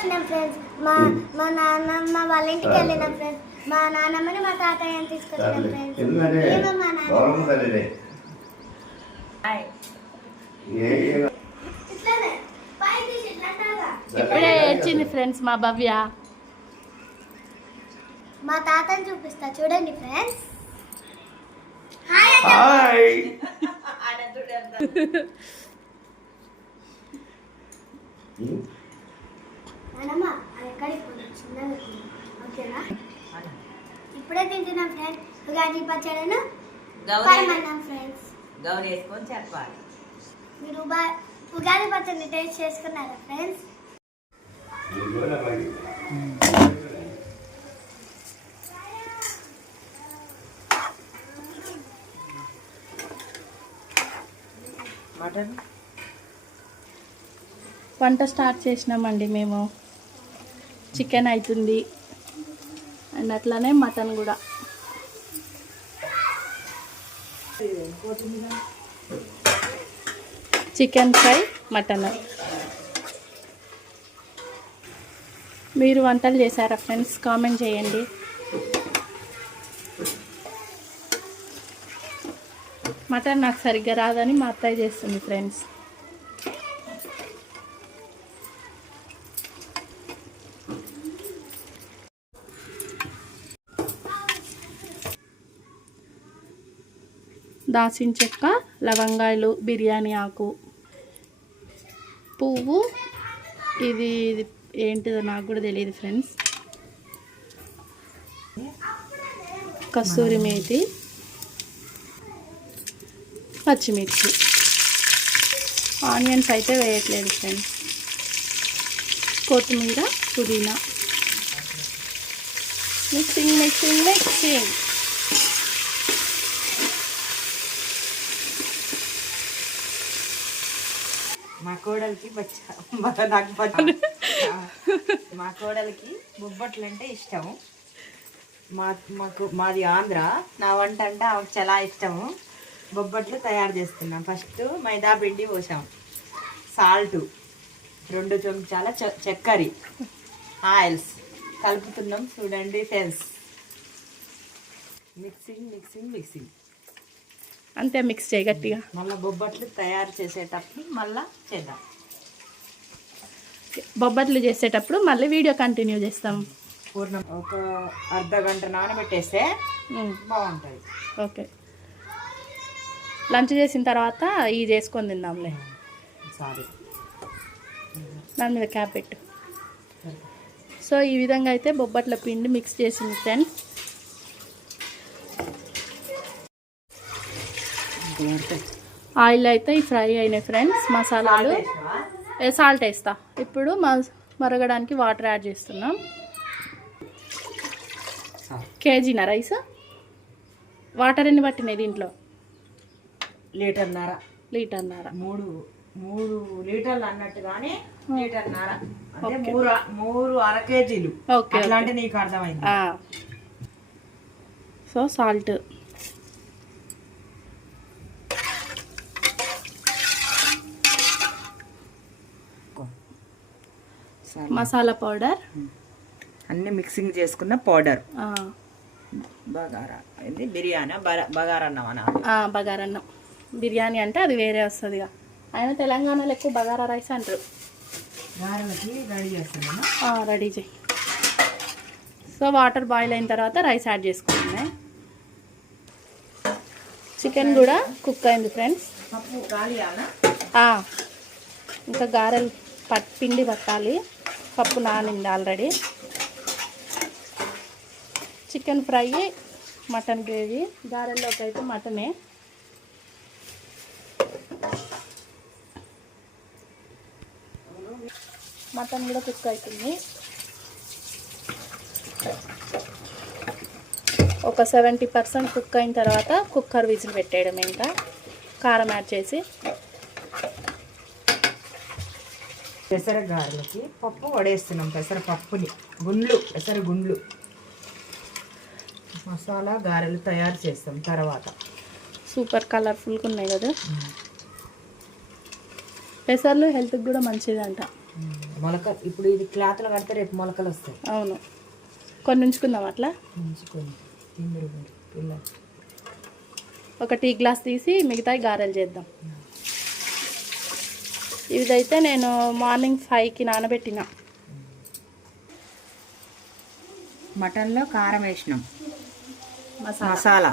వచ్చినాం ఫ్రెండ్స్. మా నాన్నమ్మ వాళ్ళ ఇంటికి వెళ్ళినాం ఫ్రెండ్స్. మా నాన్నమ్మని మా తాతయ్యని తీసుకొచ్చినాం ఫ్రెండ్స్. ఇప్పుడే ఏడ్చింది ఫ్రెండ్స్ మా భవ్య. మా తాతని చూపిస్తా చూడండి ఫ్రెండ్స్. హాయ్ నానమ్మ అది ఎక్కడికి పోతుంది చిన్నగా ఓకేనా. ఇప్పుడే తింటున్నాం ఫ్రెండ్స్. ఉగాది పచ్చడిను పరమాన్నం ఫ్రెండ్స్. గౌన్ వేసుకొని చెప్పాలి. మీరు ఉగాది పచ్చడిని టేస్ట్ చేసుకున్నారా ఫ్రెండ్స్? మటన్ వంట స్టార్ట్ చేసినామండి మేము. చికెన్ అవుతుంది అండ్ అట్లానే మటన్ కూడా. Chicken fry, mutton. మీరు వంటలు చేశారా ఫ్రెండ్స్? కామెంట్ చేయండి. మటన్ నాకు సరిగ్గా రాదని మా అత్తయ్య చేస్తుంది ఫ్రెండ్స్. దాల్చిన చెక్క, లవంగాయలు, బిర్యానీ ఆకు, పువ్వు, ఇది ఏంటిదో నాకు కూడా తెలియదు ఫ్రెండ్స్. కస్తూరి మేతి, పచ్చిమిర్చి, ఆనియన్స్ అయితే వేయట్లేదు ఫ్రెండ్స్. కొత్తిమీర, పుదీనా. Mixing mixing mixing. మా కోడలికి మా కోడలికి బొబ్బట్లు అంటే ఇష్టం. మాది ఆంధ్ర. నా వంట అంటే ఆమెకు చాలా ఇష్టము. బొబ్బట్లు తయారు చేస్తున్నాం. ఫస్ట్ మైదా పిండి పోసాం, సాల్ట్, 2 చెంచాల చక్కెర, ఆయిల్స్ కలుపుతున్నాం. చూడండి ఫ్రెండ్స్. మిక్సింగ్ మిక్సింగ్ మిక్సింగ్ అంతే. మిక్స్ చేయి గట్టిగా. మళ్ళీ బొబ్బట్లు తయారు చేసేటప్పుడు మళ్ళీ చేద్దాం. బొబ్బట్లు చేసేటప్పుడు మళ్ళీ వీడియో కంటిన్యూ చేస్తాం. పూర్ణం ఒక అర్ధగంట నానబెట్టేస్తే బాగుంటుంది. ఓకే. లంచ్ చేసిన తర్వాత ఇవి చేసుకొని తిందాంలే. సారీ, దాని మీద క్యాప్ పెట్టు. సో ఈ విధంగా అయితే బొబ్బట్ల పిండి మిక్స్ చేసింది ఫ్రెండ్స్. ఆయిల్ అయితే ఫ్రై అయినాయి ఫ్రెండ్స్. మసాలాలు సాల్ట్ వేస్తా. ఇప్పుడు మరగడానికి వాటర్ యాడ్ చేస్తున్నాం. కేజీనా రైస్? వాటర్ ఎన్ని పట్టినాయి దీంట్లో? లీటర్న్నర. 3 లీటర్లు అన్నట్టుగానే లీటర్న్నర అంటే 3 అర కేజీలు. అట్లాంటి నీకు అర్థమైంది. సో సాల్ట్, మసాలా పౌడర్, అన్ని మిక్సింగ్ చేసుకున్న పౌడర్. బగారా ఇది బిర్యానీ బగారన్నం అనాలి. బగారన్నం. బిర్యానీ అంటే అది వేరే వస్తుంది. ఆయన తెలంగాణలో ఎక్కువ బగారా రైస్ అంటారు. రెడీ చేస్తాను. రెడీ చేయి. సో వాటర్ బాయిల్ అయిన తర్వాత రైస్ యాడ్ చేసుకుంటున్నాయి. చికెన్ కూడా కుక్ అయింది ఫ్రెండ్స్. ఇంకా గారెలు పిండి పట్టాలి. పప్పు నానింది already. Chicken fry, mutton gravy. గారెల్లోకి అయితే మటనే. మటన్ కూడా కుక్ అవుతుంది. ఒక 70% కుక్ అయిన తర్వాత కుక్కర్ విజిల్ పెట్టేయడం. ఇంకా కారం యాడ్ చేసి. పెసర గారెలకి పప్పు వడేస్తున్నాం. పెసరపప్పుని పెసర గుండ్లు మసాలా గారెలు తయారు చేస్తాం తర్వాత. సూపర్ కలర్ఫుల్గా ఉన్నాయి కదా. పెసర్లు హెల్త్కి కూడా మంచిదంట. మొలక ఇప్పుడు ఇది క్లాత్లో కడితే రేపు మొలకలు వస్తాయి. అవును, కొన్ని ఉంచుకుందాం అట్లా. ఉంచుకొని తిందరు మరి పిల్లలు. ఒక టీ గ్లాస్ తీసి మిగతాయి గారెలు చేద్దాం. ఇదైతే నేను మార్నింగ్ 5కి నానబెట్టిన. మటన్లో కారం వేసినాం, మసాలా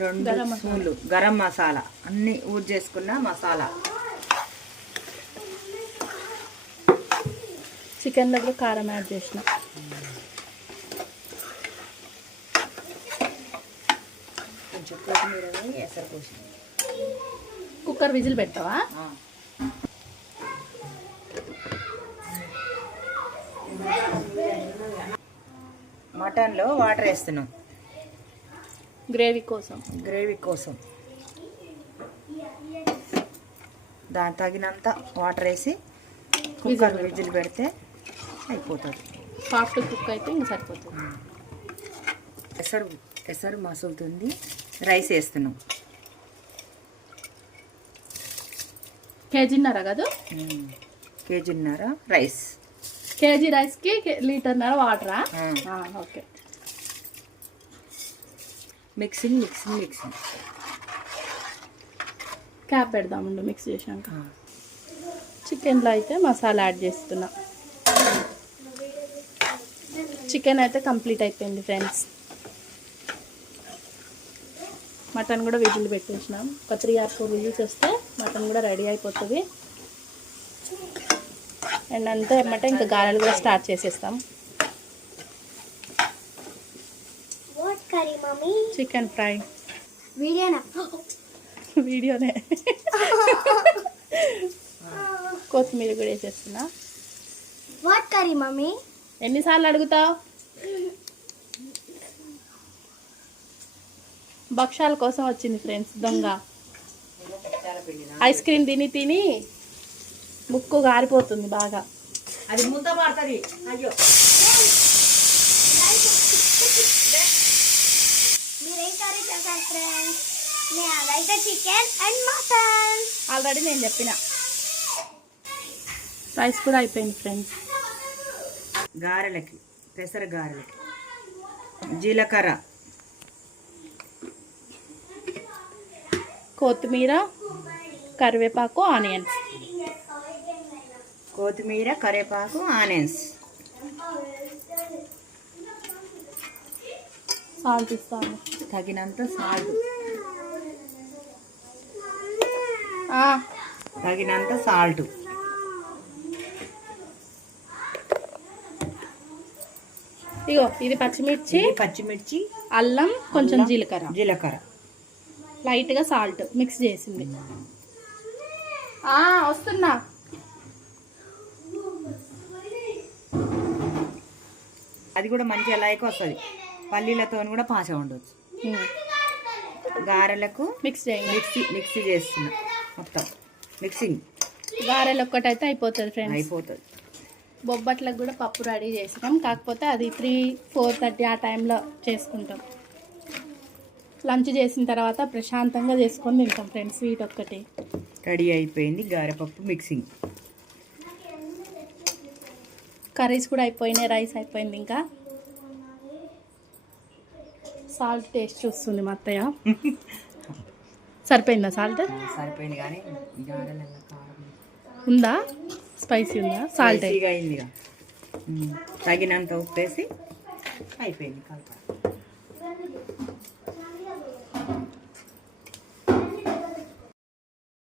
2 స్పూన్లు గరం మసాలా, అన్నీ ఊడ్ చేసుకున్న మసాలా. చికెన్ దగ్గర కారం యాడ్ చేసిన. కొంచెం కొత్తిమీర ఎసరు పోసిన. కుక్కర్ విజిల్ పెడతావా? మటన్లో వాటర్ వేస్తున్నాం గ్రేవీ కోసం. దాని తగినంత వాటర్ వేసి కుక్కర్ విజిల్ పెడితే అయిపోతుంది. సాఫ్ట్ కుక్ అయితే ఇంక సరిపోతుంది. ఎసరు మసులుతుంది. రైస్ వేస్తున్నాం. కేజీన్నర కదా? కేజీన్నర రైస్. కేజీ రైస్కి లీటర్న్నర వాటరా? ఓకే. మిక్సింగ్. క్యాప్ పెడదామండి మిక్స్ చేసాక. చికెన్లో అయితే మసాలా యాడ్ చేస్తున్నా. చికెన్ అయితే కంప్లీట్ అయిపోయింది ఫ్రెండ్స్. మటన్ కూడా విజిల్ పెట్టేసినాం. ఒక 3 or 4 విజిల్స్ వస్తే మటన్ కూడా రెడీ అయిపోతుంది. అండ్ అంతా ఏమంటే ఇంకా గారెలు కూడా స్టార్ట్ చేసేస్తాం. చికెన్ ఫ్రై వీడియోనే. కొత్తిమీర కూడా వేసేస్తున్నా. What curry mummy? ఎన్నిసార్లు అడుగుతావు? భక్షాల కోసం వచ్చింది ఫ్రెండ్స్ దొంగ. ఐస్ క్రీమ్ తిని ముక్కు గారిపోతుంది బాగా. అది ముంత పడుతుంది. అయ్యో, మీరేం కర్రీ చేశారు ఫ్రెండ్స్? అదైతే చికెన్ అండ్ మటన్. ఆల్రెడీ నేను చెప్పిన. రైస్ కూడా అయిపోయింది ఫ్రెండ్స్. గారెలకి, పెసర గారెలకి జీలకర్ర, కొత్తిమీర, కరివేపాకు, ఆనియన్స్. సాల్ట్ ఇస్తాను. తగినంత సాల్ట్. ఇగో ఇది పచ్చిమిర్చి, అల్లం, కొంచెం జీలకర్ర, లైట్గా సాల్ట్ మిక్స్ చేసింది. వస్తున్నా. అది కూడా మంచిగా లైక్ వస్తుంది. పల్లీలతో కూడా పాచ ఉండవచ్చు. గారెలకు మిక్సీ చేస్తున్నా. మొత్తం మిక్సింగ్. గారెలు ఒక్కటైతే అయిపోతుంది ఫ్రెండ్స్. బొబ్బట్లకు కూడా పప్పు రెడీ చేసినాం. కాకపోతే అది 3-4:30 ఆ టైంలో చేసుకుంటాం. లంచ్ చేసిన తర్వాత ప్రశాంతంగా చేసుకొని తింటాం ఫ్రెండ్స్. స్వీట్ ఒక్కటి రెడీ అయిపోయింది. గారెపప్పు మిక్సింగ్. కర్రీస్ కూడా అయిపోయినాయి. రైస్ అయిపోయింది. ఇంకా సాల్ట్ టేస్ట్ చూస్తుంది మా అత్తయ్య. సరిపోయిందా సాల్ట్? సరిపోయింది. కానీ ఉందా? స్పైసీ ఉందా? సాల్ట్ అయింది. తగినంత ఉప్పు వేసి అయిపోయింది.